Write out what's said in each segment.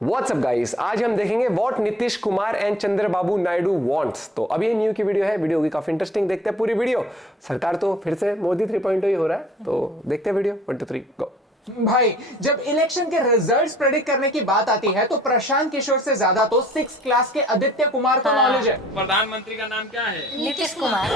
WhatsApp guys, आज हम देखेंगे what Nitish Kumar and Chandrababu Naidu wants. तो अब ये न्यू की वीडियो है, वीडियो की काफी इंटरेस्टिंग, देखते हैं पूरी वीडियो। सरकार तो फिर से मोदी 3.0 ही हो रहा है, तो देखते हैं वीडियो 1 2 3 गो। भाई, जब इलेक्शन के रिजल्ट्स प्रेडिक्ट करने की बात आती है तो प्रशांत किशोर से ज्यादा तो 6th क्लास के आदित्य कुमार को नॉलेज है। प्रधानमंत्री का नाम क्या है? नीतीश कुमार।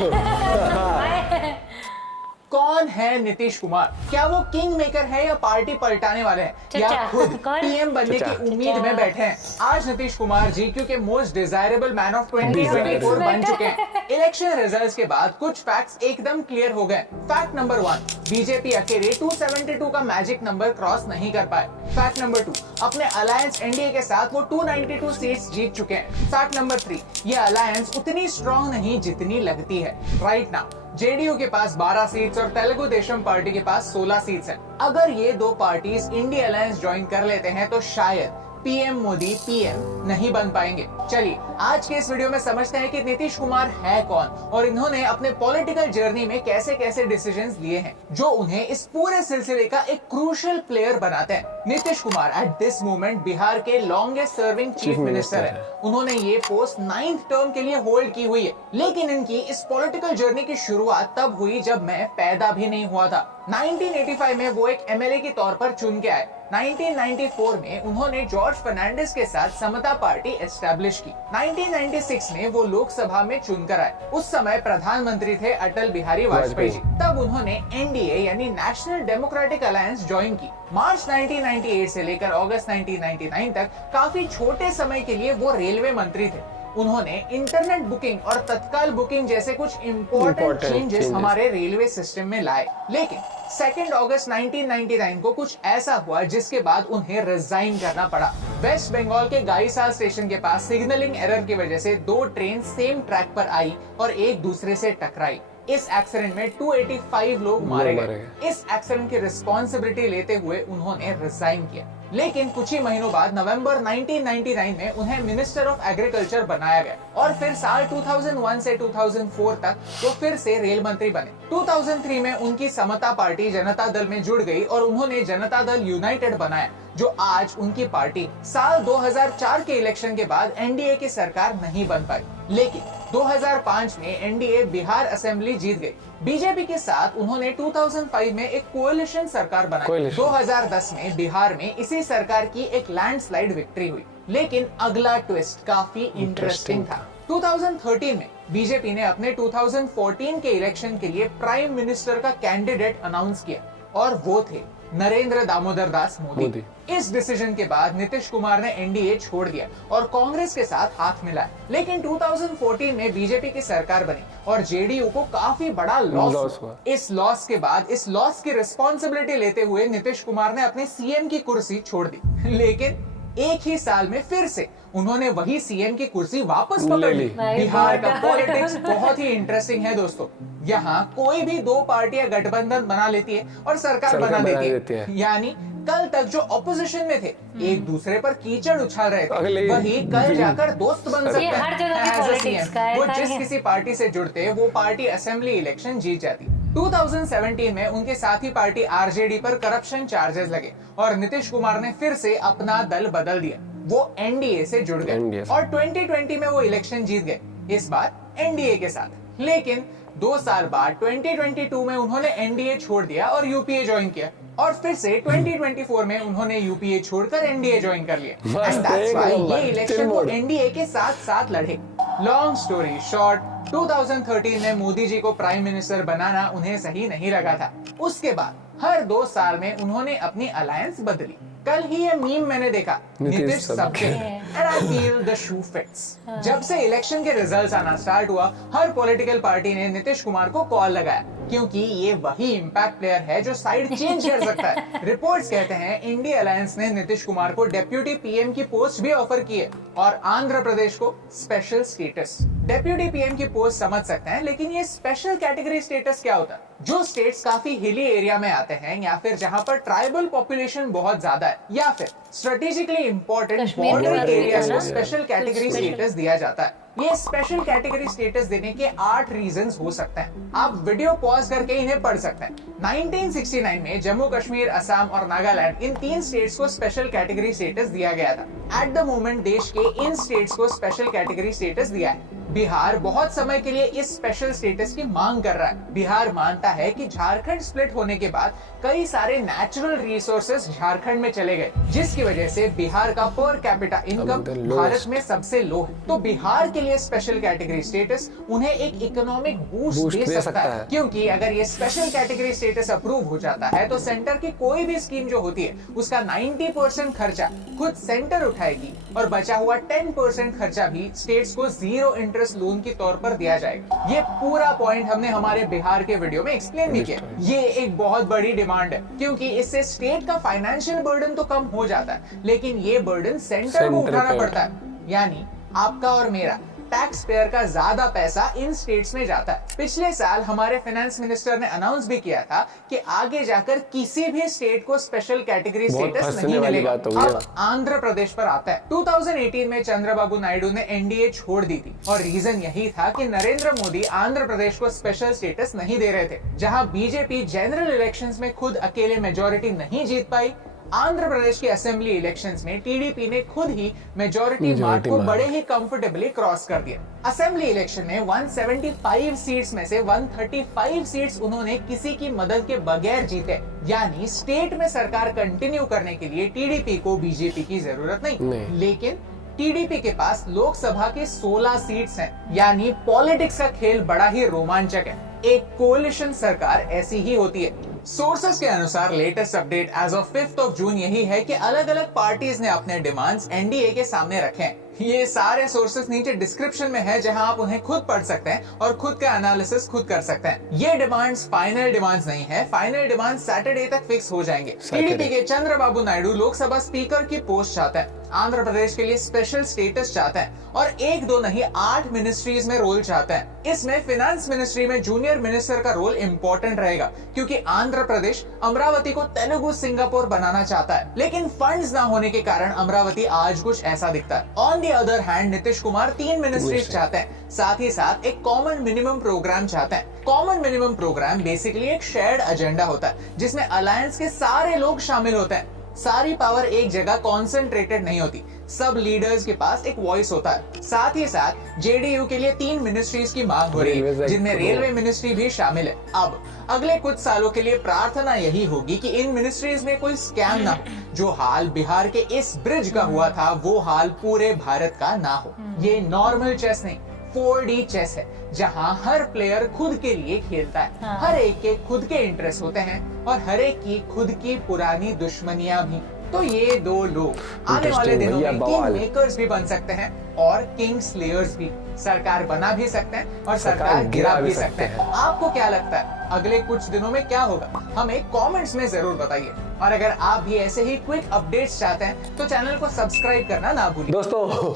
कौन है नीतीश कुमार? क्या वो किंग मेकर है या पार्टी पलटाने वाले हैं या खुद पीएम बनने की उम्मीद में बैठे हैं? आज नीतीश कुमार जी क्योंकि मोस्ट डिजायरेबल मैन ऑफ 2024 बन चुके हैं। इलेक्शन रिजल्ट्स के बाद कुछ फैक्ट्स एकदम क्लियर हो गए। फैक्ट नंबर 1, बीजेपी अकेले 272 का मैजिक नंबर क्रॉस नहीं कर पाए। फैक्ट नंबर 2, अपने अलायंस एनडीए के साथ वो 292 सीट्स जीत चुके हैं। फैक्ट नंबर 3, ये अलायंस उतनी स्ट्रॉन्ग नहीं जितनी लगती है। राइट नाउ जेडीयू के पास 12 सीट्स और तेलुगु देशम पार्टी के पास 16 सीट्स हैं। अगर ये दो पार्टीज इंडिया अलायंस ज्वाइन कर लेते हैं तो शायद पीएम मोदी पीएम नहीं बन पाएंगे। चलिए आज के इस वीडियो में समझते हैं कि नीतीश कुमार है कौन और इन्होंने अपने पॉलिटिकल जर्नी में कैसे कैसे डिसीजंस लिए हैं जो उन्हें इस पूरे सिलसिले का एक क्रूशियल प्लेयर बनाते हैं। Nitish Kumar at this moment Bihar के लॉन्गेस्ट सर्विंग चीफ मिनिस्टर है। उन्होंने ये पोस्ट 9th टर्म के लिए होल्ड की हुई है, लेकिन इनकी इस पॉलिटिकल जर्नी की शुरुआत तब हुई जब मैं पैदा भी नहीं हुआ था। 1985 में वो एक एमएलए के तौर पर चुन के आए। 1994 में उन्होंने जॉर्ज फर्नांडिस के साथ समता पार्टी एस्टैब्लिश की। 1996 में वो लोकसभा में चुनकर आए। उस समय प्रधानमंत्री थे अटल बिहारी वाजपेयी जी। तब उन्होंने एनडीए यानी नेशनल डेमोक्रेटिक अलायंस ज्वाइन की। मार्च 1998 से लेकर अगस्त 1999 तक काफी छोटे समय के लिए वो रेलवे मंत्री थे। उन्होंने इंटरनेट बुकिंग और तत्काल बुकिंग जैसे कुछ इम्पोर्टेंट चेंजेस हमारे रेलवे सिस्टम में लाए। लेकिन 2 अगस्त 1999 को कुछ ऐसा हुआ जिसके बाद उन्हें रिजाइन करना पड़ा। वेस्ट बंगाल के गाईसाल स्टेशन के पास सिग्नलिंग एरर की वजह से 2 ट्रेन सेम ट्रैक पर आई और एक दूसरे से टकराई। इस एक्सीडेंट में 285 लोग मारे गए। इस एक्सीडेंट की रिस्पॉन्सिबिलिटी लेते हुए उन्होंने रिजाइन किया। लेकिन कुछ ही महीनों बाद नवंबर 1999 में उन्हें मिनिस्टर ऑफ एग्रीकल्चर बनाया गया और फिर साल 2001 से 2004 तक वो फिर से रेल मंत्री बने। 2003 में उनकी समता पार्टी जनता दल में जुड़ गई और उन्होंने जनता दल यूनाइटेड बनाया जो आज उनकी पार्टी। साल 2004 के इलेक्शन के बाद एनडीए की सरकार नहीं बन पाई, लेकिन 2005 में एनडीए बिहार असेंबली जीत गई। बीजेपी के साथ उन्होंने 2005 में एक कोएलिशन सरकार बनाई। 2010 में बिहार में इसी सरकार की एक लैंडस्लाइड विक्ट्री हुई। लेकिन अगला ट्विस्ट काफी इंटरेस्टिंग था। 2013 में बीजेपी ने अपने 2014 के इलेक्शन के लिए प्राइम मिनिस्टर का कैंडिडेट अनाउंस किया और वो थे नरेंद्र दामोदर दास मोदी। इस डिसीजन के बाद नीतीश कुमार ने एनडीए छोड़ दिया और कांग्रेस के साथ हाथ मिलाया। लेकिन 2014 में बीजेपी की सरकार बनी और जेडीयू को काफी बड़ा लॉस हुआ। इस लॉस के बाद इस लॉस की रिस्पॉन्सिबिलिटी लेते हुए नीतीश कुमार ने अपने सीएम की कुर्सी छोड़ दी। लेकिन एक ही साल में फिर से उन्होंने वही सीएम की कुर्सी वापस पकड़ ली। बिहार का पॉलिटिक्स बहुत ही इंटरेस्टिंग है दोस्तों। यहाँ कोई भी दो पार्टियां गठबंधन बना लेती है और सरकार बना देती है। यानी कल तक जो ऑपोजिशन में थे एक दूसरे पर कीचड़ उछाल रहे थे, वही कल जाकर दोस्त बन सकते हैं। वो जिस किसी पार्टी से जुड़ते वो पार्टी असेंबली इलेक्शन जीत जाती। 2017 में उनके साथी पार्टी आरजेडी पर करप्शन चार्जेस लगे और नीतीश कुमार ने फिर से अपना दल बदल दिया। वो एनडीए से जुड़ गए और 2020 में वो इलेक्शन जीत गए, इस बार एनडीए के साथ। लेकिन 2 साल बाद 2022 में उन्होंने एनडीए छोड़ दिया और यूपीए ज्वाइन किया और फिर से 2024 में उन्होंने यूपीए छोड़कर एनडीए ज्वाइन कर लिया। एंड दैट्स व्हाई ये इलेक्शन वो एनडीए के साथ साथ लड़े। लॉन्ग स्टोरी शॉर्ट, 2013 में मोदी जी को प्राइम मिनिस्टर बनाना उन्हें सही नहीं लगा था। उसके बाद हर 2 साल में उन्होंने अपनी अलायंस बदली। कल ही ये मीम मैंने देखा, नीतीश सबके and I feel the shoe fits। जब से इलेक्शन के रिजल्ट्स आना स्टार्ट हुआ, हर पॉलिटिकल पार्टी ने नीतीश कुमार को कॉल लगाया क्योंकि ये वही इम्पैक्ट प्लेयर है जो साइड चेंज कर सकता है। रिपोर्ट्स कहते हैं इंडिया अलायंस ने नीतीश कुमार को डेप्यूटी पीएम की पोस्ट भी ऑफर की है और आंध्र प्रदेश को स्पेशल स्टेटस। डेप्यूटी पीएम की पोस्ट समझ सकते हैं, लेकिन ये स्पेशल कैटेगरी स्टेटस क्या होता है? जो स्टेट्स काफी हिली एरिया में आते हैं या फिर जहां पर ट्राइबल पॉपुलेशन बहुत ज्यादा है या फिर स्ट्रेटेजिकली इंपॉर्टेंट बॉर्डर एरियाज को स्पेशल कैटेगरी स्टेटस दिया जाता है। ये स्पेशल कैटेगरी स्टेटस देने के 8 रीजंस हो सकते हैं। आप वीडियो पॉज करके इन्हें पढ़ सकते हैं। 1969 में जम्मू कश्मीर, असम और नागालैंड इन 3 स्टेट्स को स्पेशल कैटेगरी स्टेटस दिया गया था। एट द मोमेंट देश के इन स्टेट्स को स्पेशल कैटेगरी स्टेटस दिया है। बिहार बहुत समय के लिए इस स्पेशल स्टेटस की मांग कर रहा है। बिहार मानता है कि झारखंड स्प्लिट होने के बाद कई सारे नेचुरल रिसोर्सेस झारखंड में चले गए, जिसकी वजह से बिहार का पर कैपिटा इनकम भारत में सबसे लो है। तो बिहार के लिए स्पेशल कैटेगरी स्टेटस उन्हें एक इकोनॉमिक बूस्ट दे सकता है, क्योंकि अगर ये स्पेशल कैटेगरी स्टेटस अप्रूव हो जाता है तो सेंटर की कोई भी स्कीम जो होती है उसका 90% खर्चा खुद सेंटर उठाएगी और बचा हुआ 10% खर्चा भी स्टेट्स को जीरो इंटरेस्ट लोन के तौर पर दिया जाएगा। ये पूरा पॉइंट हमने हमारे बिहार के वीडियो में एक्सप्लेन भी किया। ये एक बहुत बड़ी डिमांड है, क्योंकि इससे स्टेट का फाइनेंशियल बर्डन तो कम हो जाता है, लेकिन ये बर्डन सेंटर को उठाना पड़ता है। यानी आपका और मेरा टैक्स पेयर का ज्यादा पैसा इन स्टेट्स में जाता है। पिछले साल हमारे फाइनेंस मिनिस्टर ने अनाउंस भी किया था कि आगे जाकर किसी भी स्टेट को स्पेशल कैटेगरी स्टेटस नहीं मिलेगा। अब आंध्र प्रदेश पर आता है। 2018 में चंद्रबाबू नायडू ने एनडीए छोड़ दी थी और रीजन यही था कि नरेंद्र मोदी आंध्र प्रदेश को स्पेशल स्टेटस नहीं दे रहे थे। जहां बीजेपी जनरल इलेक्शंस में खुद अकेले मेजोरिटी नहीं जीत पाई, आंध्र प्रदेश के असेंबली इलेक्शंस में टीडीपी ने खुद ही मेजोरिटी मार्क को बड़े ही कंफर्टेबली क्रॉस कर दिया। असेंबली इलेक्शन में 175 सीट्स में से 135 सीट्स उन्होंने किसी की मदद के बगैर जीते। यानी स्टेट में सरकार कंटिन्यू करने के लिए टीडीपी को बीजेपी की जरूरत नहीं। लेकिन टीडीपी के पास लोकसभा के 16 सीट्स हैं। यानी पॉलिटिक्स का खेल बड़ा ही रोमांचक है। एक कोलिशन सरकार ऐसी ही होती है। सोर्सेस के अनुसार लेटेस्ट अपडेट एज ऑफ 5 जून यही है कि अलग अलग पार्टीज ने अपने डिमांड्स एनडीए के सामने रखे हैं। ये सारे सोर्सेस नीचे डिस्क्रिप्शन में है, जहां आप उन्हें खुद पढ़ सकते हैं और खुद का एनालिसिस खुद कर सकते हैं। ये डिमांड्स फाइनल डिमांड्स नहीं है। फाइनल डिमांड सैटरडे तक फिक्स हो जाएंगे। टीडीपी के चंद्रबाबू नायडू लोकसभा स्पीकर की पोस्ट चाहते हैं, आंध्र प्रदेश के लिए स्पेशल स्टेटस चाहते हैं और 1-2 नहीं 8 मिनिस्ट्रीज में रोल चाहते हैं। इसमें फाइनेंस मिनिस्ट्री में जूनियर मिनिस्टर का रोल इंपॉर्टेंट रहेगा, क्योंकि आंध्र प्रदेश अमरावती को तेलुगु सिंगापुर बनाना चाहता है, लेकिन फंड्स ना होने के कारण अमरावती आज कुछ ऐसा दिखता है। On the other hand Nitish Kumar 3 ministries चाहते हैं, साथ ही साथ एक कॉमन मिनिमम प्रोग्राम चाहते हैं। कॉमन मिनिमम प्रोग्राम बेसिकली एक शेयर्ड एजेंडा होता है, जिसमें अलायंस के सारे लोग शामिल होते हैं। सारी पावर एक जगह कॉन्सेंट्रेटेड नहीं होती, सब लीडर्स के पास एक वॉइस होता है। साथ ही साथ जेडीयू के लिए 3 मिनिस्ट्रीज की मांग हो रही है, जिनमें रेलवे मिनिस्ट्री भी शामिल है। अब अगले कुछ सालों के लिए प्रार्थना यही होगी कि इन मिनिस्ट्रीज में कोई स्कैम ना हो। जो हाल बिहार के इस ब्रिज का हुआ था, वो हाल पूरे भारत का ना हो। ये नॉर्मल चेस नहीं, 4D चेस है, जहां हर प्लेयर खुद के लिए खेलता है। हर एक के खुद के इंटरेस्ट होते हैं और हर एक की खुद की पुरानी दुश्मनियां भी। तो ये 2 लोग आने वाले दिनों में किंग मेकर्स भी बन सकते हैं और किंग स्लेयर्स भी। सरकार बना भी सकते हैं और सरकार गिरा भी सकते हैं। आपको क्या लगता है अगले कुछ दिनों में क्या होगा? हमें कमेंट्स में जरूर बताइए। और अगर आप भी ऐसे ही क्विक अपडेट्स चाहते हैं तो चैनल को सब्सक्राइब करना ना भूलिए। दोस्तों,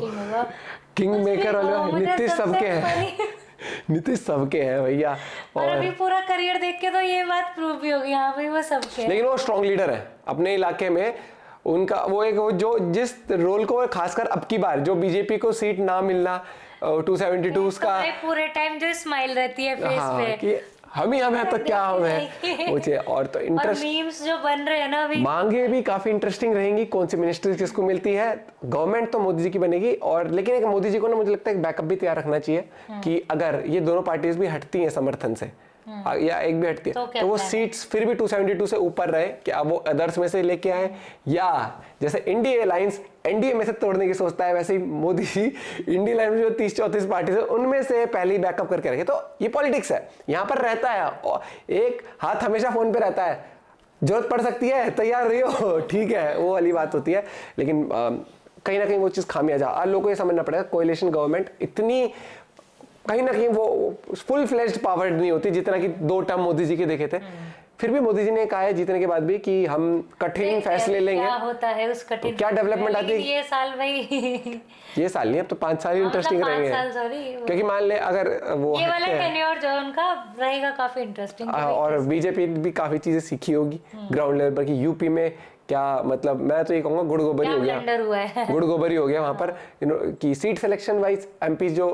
किंग मेकर वाले नीतीश सबके हैं। नीतीश सबके हैं भैया। और अभी पूरा करियर देख के तो ये बात प्रूव भी होगी, हाँ भाई वो सबके हैं। लेकिन वो स्ट्रॉन्ग लीडर है अपने इलाके में। उनका वो एक जो जिस रोल को खासकर अब की बार जो बीजेपी को सीट ना मिलना 272 का पूरे टाइम जो स्माइल रहती है फेस पे कि हम ही हमें तो क्या हमें मुझे। और तो इंटरेस्ट मीम्स जो बन रहे हैं ना अभी, मांगे भी काफी इंटरेस्टिंग रहेंगी। कौन सी मिनिस्ट्री किसको मिलती है? गवर्नमेंट तो मोदी जी की बनेगी, और लेकिन एक मोदी जी को ना मुझे लगता है एक बैकअप भी तैयार रखना चाहिए कि अगर ये दोनों पार्टीज भी हटती हैं समर्थन से या एक भी हटती है तो वो सीट्स फिर भी 272 से ऊपर रहे, कि अब वो अदर्स में से लेके आए, या जैसे इंडिया अलायंस एनडीए में से तोड़ने की सोचता है, वैसे ही मोदी जी इंडिया अलायंस में जो 30-34 पार्टी है उनमें से पहले ही बैकअप करके रखे। तो ये पॉलिटिक्स है, यहाँ पर रहता है और एक हाथ हमेशा फोन पे रहता है। जरूरत पड़ सकती है, तैयार रहियो, ठीक है, वो वाली बात होती है। लेकिन कहीं ना कहीं वो चीज खामियाजा लोगों को ये समझना पड़ेगा। कोएलिशन गवर्नमेंट इतनी कहीं ना कहीं वो फुल फ्लेज्ड पावर नहीं होती जितना कि 2 टर्म मोदी जी के देखे थे। फिर भी मोदी जी ने कहा है जीतने के बाद भी कि हम कठिन फैसले लेंगे। क्या होता है उस कठिन, क्या डेवलपमेंट आती है ये साल भाई ये साल नहीं, अब तो 5 साल ही इंटरेस्टिंग रहेंगे। 5 साल क्योंकि मान ले अगर वो ये वाला टेन्योर जो उनका रहेगा काफी इंटरेस्टिंग। और बीजेपी भी काफी चीजें सीखी होगी ग्राउंड लेवल पर कि यूपी में क्या मतलब मैं तो ये कहूँगा गुड़ गोबरी क्या हो गया, ब्लंडर हुआ है। गुड़ गोबरी हो गया वहां पर कि सीट सिलेक्शन वाइज एमपी जो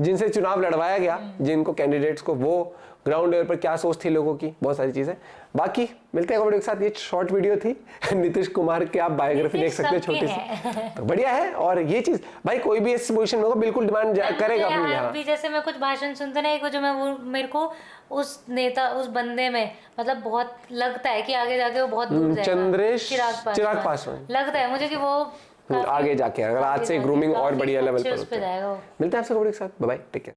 जिनसे चुनाव लड़वाया गया, जिनको कैंडिडेट्स को, वो ग्राउंड लेवल पर क्या सोच थी लोगों की, बहुत सारी चीजें। बाकी मिलते हैं वीडियो के साथ। ये शॉर्ट वीडियो थी नीतीश कुमार की, आप बायोग्राफी देख सकते हैं छोटी सी, तो बढ़िया है। और ये चीज भाई कोई भी इस पोजीशन में होगा बिल्कुल डिमांड करेगा अपनी। यहाँ भी जैसे मैं कुछ भाषण सुनते ना, एक जो मैं वो मेरे को उस नेता, उस बंदे में मतलब बहुत लगता है कि आगे जाके वो बहुत दूर जाएगा। चिराग पासवान लगता है मुझे कि वो आगे जाके अगर आज से ग्रूमिंग और बढ़िया लेवल पर जाएगा। मिलते हैं आपसे वीडियो के साथ। Bye bye, take care.